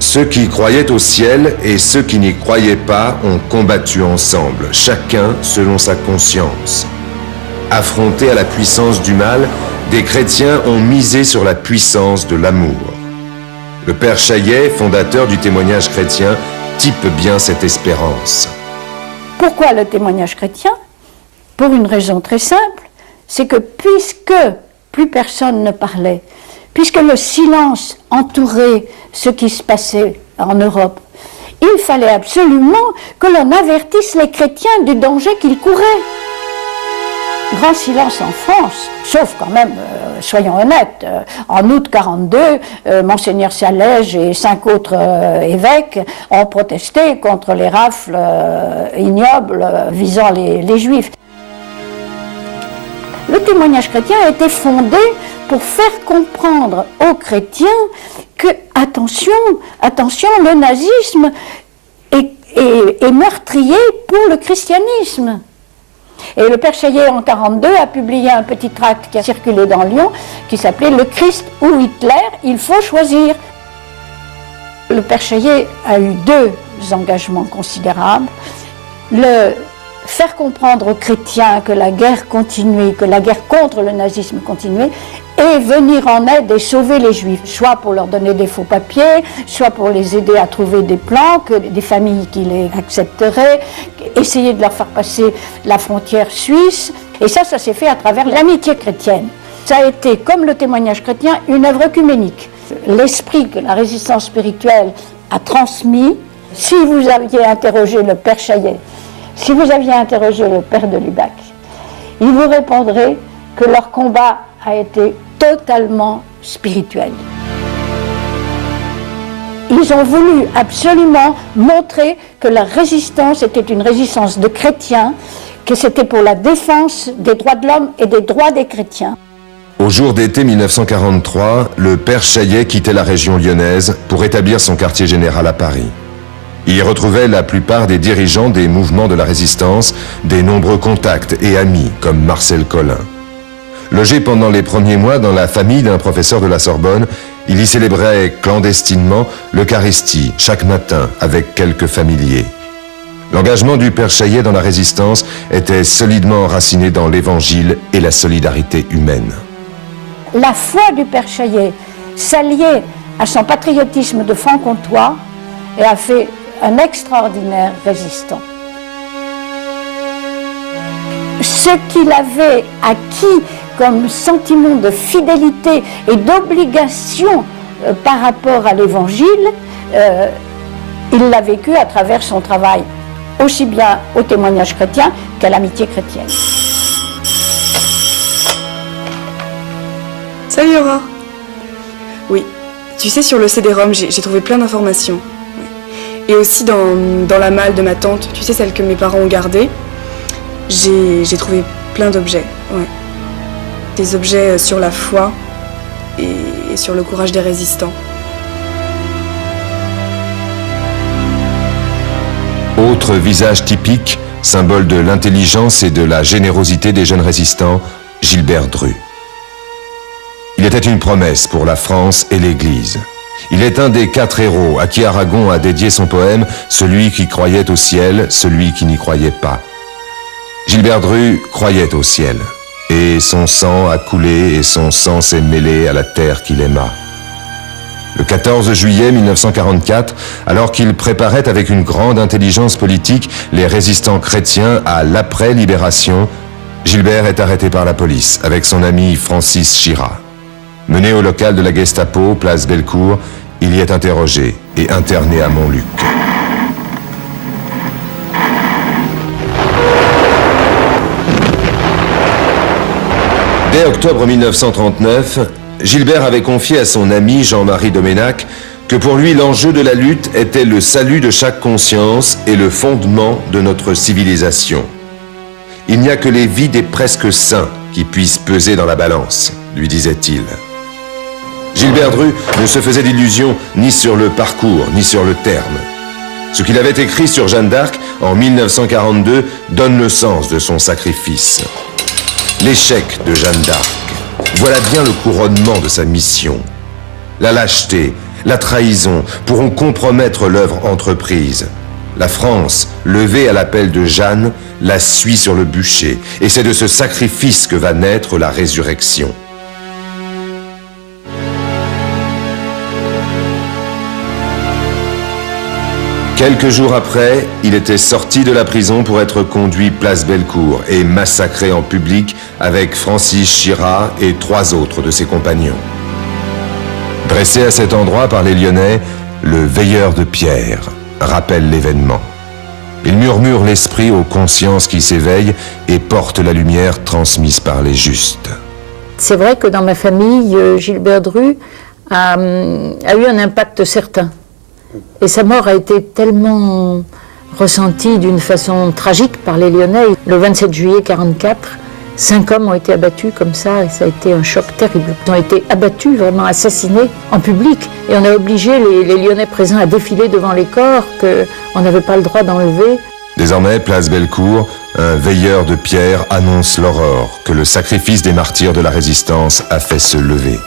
Ceux qui croyaient au ciel et ceux qui n'y croyaient pas ont combattu ensemble, chacun selon sa conscience. Affrontés à la puissance du mal, des chrétiens ont misé sur la puissance de l'amour. Le père Chaillet, fondateur du témoignage chrétien, type bien cette espérance. Pourquoi le témoignage chrétien? Pour une raison très simple, c'est que puisque plus personne ne parlait, puisque le silence entourait ce qui se passait en Europe, il fallait absolument que l'on avertisse les chrétiens du danger qu'ils couraient. Grand silence en France, sauf quand même, soyons honnêtes, en août 1942, Monseigneur Salège et 5 autres évêques ont protesté contre les rafles ignobles visant les Juifs. Le témoignage chrétien a été fondé pour faire comprendre aux chrétiens que, attention, le nazisme est meurtrier pour le christianisme. Et le père Chaillet, en 1942, a publié un petit tract qui a circulé dans Lyon, qui s'appelait « Le Christ ou Hitler, il faut choisir ». Le père Chaillet a eu 2 engagements considérables. Le faire comprendre aux chrétiens que la guerre continuait, que la guerre contre le nazisme continuait, et venir en aide et sauver les Juifs, soit pour leur donner des faux papiers, soit pour les aider à trouver des plans, des familles qui les accepteraient, essayer de leur faire passer la frontière suisse. Et ça s'est fait à travers l'amitié chrétienne. Ça a été, comme le témoignage chrétien, une œuvre œcuménique. L'esprit que la résistance spirituelle a transmis, si vous aviez interrogé le père Chaillet, si vous aviez interrogé le père de Lubac, il vous répondrait que leur combat a été totalement spirituel. Ils ont voulu absolument montrer que la résistance était une résistance de chrétiens, que c'était pour la défense des droits de l'homme et des droits des chrétiens. Au jour d'été 1943, le père Chaillet quittait la région lyonnaise pour établir son quartier général à Paris. Il y retrouvait la plupart des dirigeants des mouvements de la résistance, des nombreux contacts et amis comme Marcel Collin. Logé pendant les premiers mois dans la famille d'un professeur de la Sorbonne, il y célébrait clandestinement l'Eucharistie chaque matin avec quelques familiers. L'engagement du père Chaillet dans la résistance était solidement enraciné dans l'Évangile et la solidarité humaine. La foi du père Chaillet s'alliait à son patriotisme de franc-comtois et a fait un extraordinaire résistant. Ce qu'il avait acquis comme sentiment de fidélité et d'obligation par rapport à l'Évangile, il l'a vécu à travers son travail, aussi bien au témoignage chrétien qu'à l'amitié chrétienne. Salut Aurore. Oui, tu sais, sur le CD-ROM, j'ai trouvé plein d'informations. Et aussi dans la malle de ma tante, tu sais, celle que mes parents ont gardée, j'ai trouvé plein d'objets, ouais. Des objets sur la foi et sur le courage des résistants. Autre visage typique, symbole de l'intelligence et de la générosité des jeunes résistants, Gilbert Dru. Il était une promesse pour la France et l'Église. Il est un des 4 héros à qui Aragon a dédié son poème « Celui qui croyait au ciel, celui qui n'y croyait pas ». Gilbert Dru croyait au ciel, et son sang a coulé et son sang s'est mêlé à la terre qu'il aima. Le 14 juillet 1944, alors qu'il préparait avec une grande intelligence politique les résistants chrétiens à l'après-libération, Gilbert est arrêté par la police avec son ami Francis Chira. Mené au local de la Gestapo, place Bellecour, il y est interrogé et interné à Montluc. Dès octobre 1939, Gilbert avait confié à son ami Jean-Marie Doménac que pour lui l'enjeu de la lutte était le salut de chaque conscience et le fondement de notre civilisation. Il n'y a que les vies des presque saints qui puissent peser dans la balance, lui disait-il. Gilbert Dru ne se faisait d'illusions ni sur le parcours, ni sur le terme. Ce qu'il avait écrit sur Jeanne d'Arc en 1942 donne le sens de son sacrifice. L'échec de Jeanne d'Arc, voilà bien le couronnement de sa mission. La lâcheté, la trahison pourront compromettre l'œuvre entreprise. La France, levée à l'appel de Jeanne, la suit sur le bûcher, et c'est de ce sacrifice que va naître la résurrection. Quelques jours après, il était sorti de la prison pour être conduit place Bellecour et massacré en public avec Francis Chirat et 3 autres de ses compagnons. Dressé à cet endroit par les Lyonnais, le veilleur de pierre rappelle l'événement. Il murmure l'esprit aux consciences qui s'éveillent et porte la lumière transmise par les justes. C'est vrai que dans ma famille, Gilbert Dru a eu un impact certain. Et sa mort a été tellement ressentie d'une façon tragique par les Lyonnais. Le 27 juillet 1944, 5 hommes ont été abattus comme ça, et ça a été un choc terrible. Ils ont été abattus, vraiment assassinés en public. Et on a obligé les Lyonnais présents à défiler devant les corps qu'on n'avait pas le droit d'enlever. Désormais, place Bellecour, un veilleur de pierre annonce l'aurore, que le sacrifice des martyrs de la résistance a fait se lever.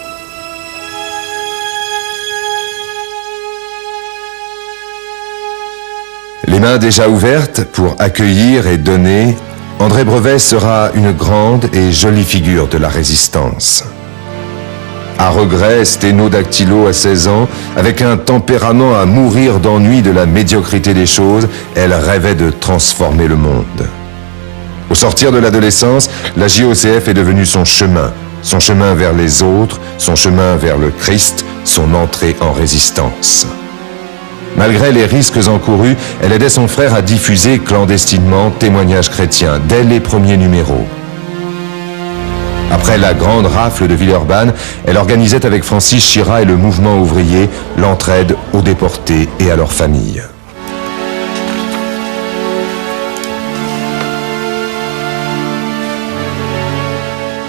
Les mains déjà ouvertes pour accueillir et donner, André Brevet sera une grande et jolie figure de la résistance. À regret, sténodactylo à 16 ans, avec un tempérament à mourir d'ennui de la médiocrité des choses, elle rêvait de transformer le monde. Au sortir de l'adolescence, la JOCF est devenue son chemin vers les autres, son chemin vers le Christ, son entrée en résistance. Malgré les risques encourus, elle aidait son frère à diffuser clandestinement témoignages chrétiens dès les premiers numéros. Après la grande rafle de Villeurbanne, elle organisait avec Francis Chirat et le mouvement ouvrier l'entraide aux déportés et à leurs familles.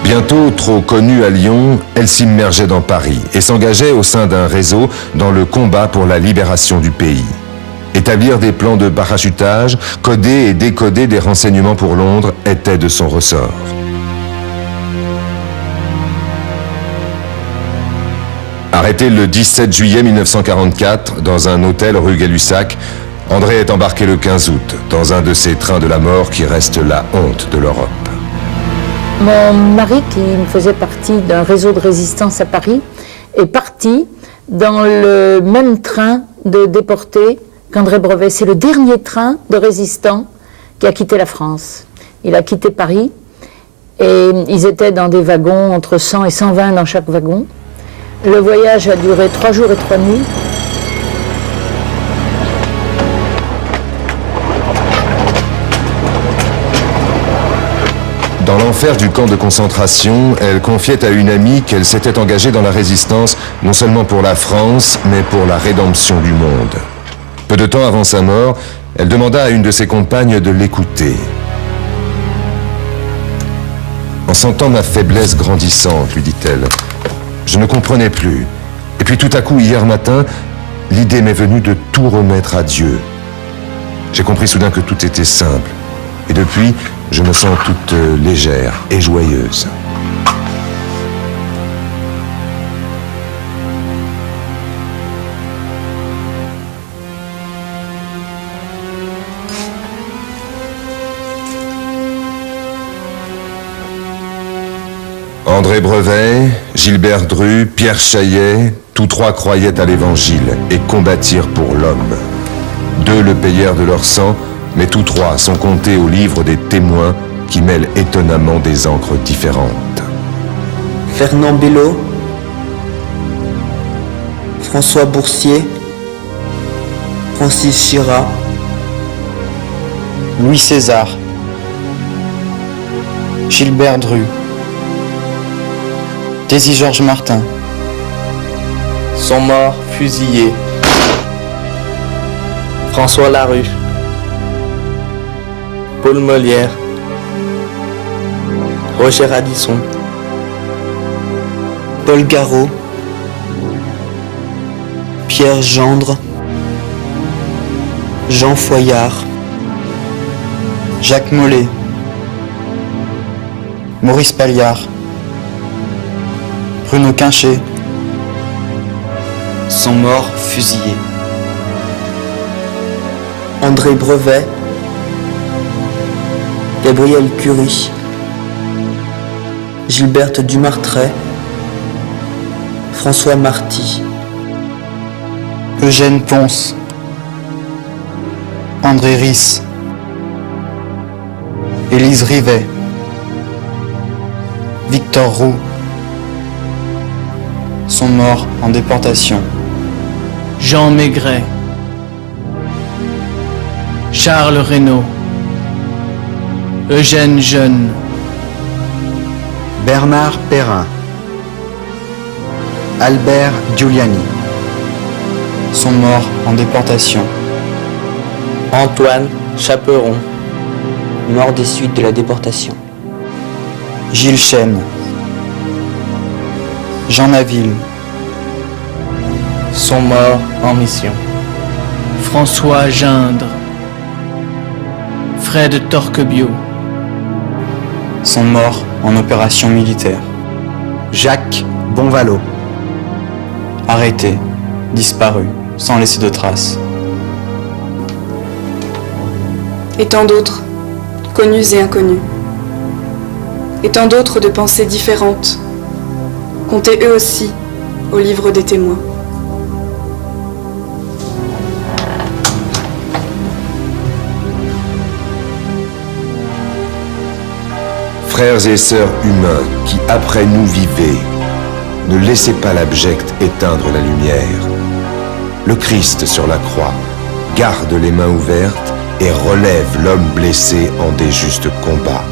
Bientôt trop connue à Lyon, elle s'immergeait dans Paris et s'engageait au sein d'un réseau dans le combat pour la libération du pays. Établir des plans de parachutage, coder et décoder des renseignements pour Londres était de son ressort. Arrêté le 17 juillet 1944 dans un hôtel rue Gay-Lussac, André est embarqué le 15 août dans un de ces trains de la mort qui reste la honte de l'Europe. Mon mari, qui faisait partie d'un réseau de résistance à Paris, est parti dans le même train de déportés qu'André Brevet. C'est le dernier train de résistants qui a quitté la France. Il a quitté Paris et ils étaient dans des wagons entre 100 et 120 dans chaque wagon. Le voyage a duré 3 jours et 3 nuits. Dans l'enfer du camp de concentration, elle confiait à une amie qu'elle s'était engagée dans la résistance, non seulement pour la France, mais pour la rédemption du monde. Peu de temps avant sa mort, elle demanda à une de ses compagnes de l'écouter. En sentant ma faiblesse grandissante, lui dit-elle, je ne comprenais plus. Et puis tout à coup, hier matin, l'idée m'est venue de tout remettre à Dieu. J'ai compris soudain que tout était simple. Et depuis, je me sens toute légère et joyeuse. André Brevet, Gilbert Dru, Pierre Chaillet, tous 3 croyaient à l'Évangile et combattirent pour l'homme. 2 le payèrent de leur sang, mais tous 3 sont comptés au livre des témoins qui mêlent étonnamment des encres différentes. Fernand Bello, François Boursier, Francis Chirat, Louis César, Gilbert Dru, Daisy Georges Martin, sont morts fusillés. François Larue, Paul Molière, Roger Radisson, Paul Garot, Pierre Gendre, Jean Foyard, Jacques Mollet, Maurice Palliard, Bruno Quinchet, sont morts fusillés. André Brevet, Gabriel Curie, Gilberte Dumartret, François Marty, Eugène Ponce, André Ries, Élise Rivet, Victor Roux sont morts en déportation. Jean Maigret, Charles Reynaud, Eugène Jeune, Bernard Perrin, Albert Giuliani, sont morts en déportation. Antoine Chaperon, mort des suites de la déportation. Gilles Chesne, Jean Naville, sont morts en mission. François Gindre, Fred Torquebio, sont morts en opération militaire. Jacques Bonvalot, Arrêtés, disparus, sans laisser de traces. Et tant d'autres, connus et inconnus. Et tant d'autres de pensées différentes, comptés eux aussi au livre des témoins. Frères et sœurs humains qui après nous vivez, ne laissez pas l'abject éteindre la lumière. Le Christ sur la croix garde les mains ouvertes et relève l'homme blessé en des justes combats.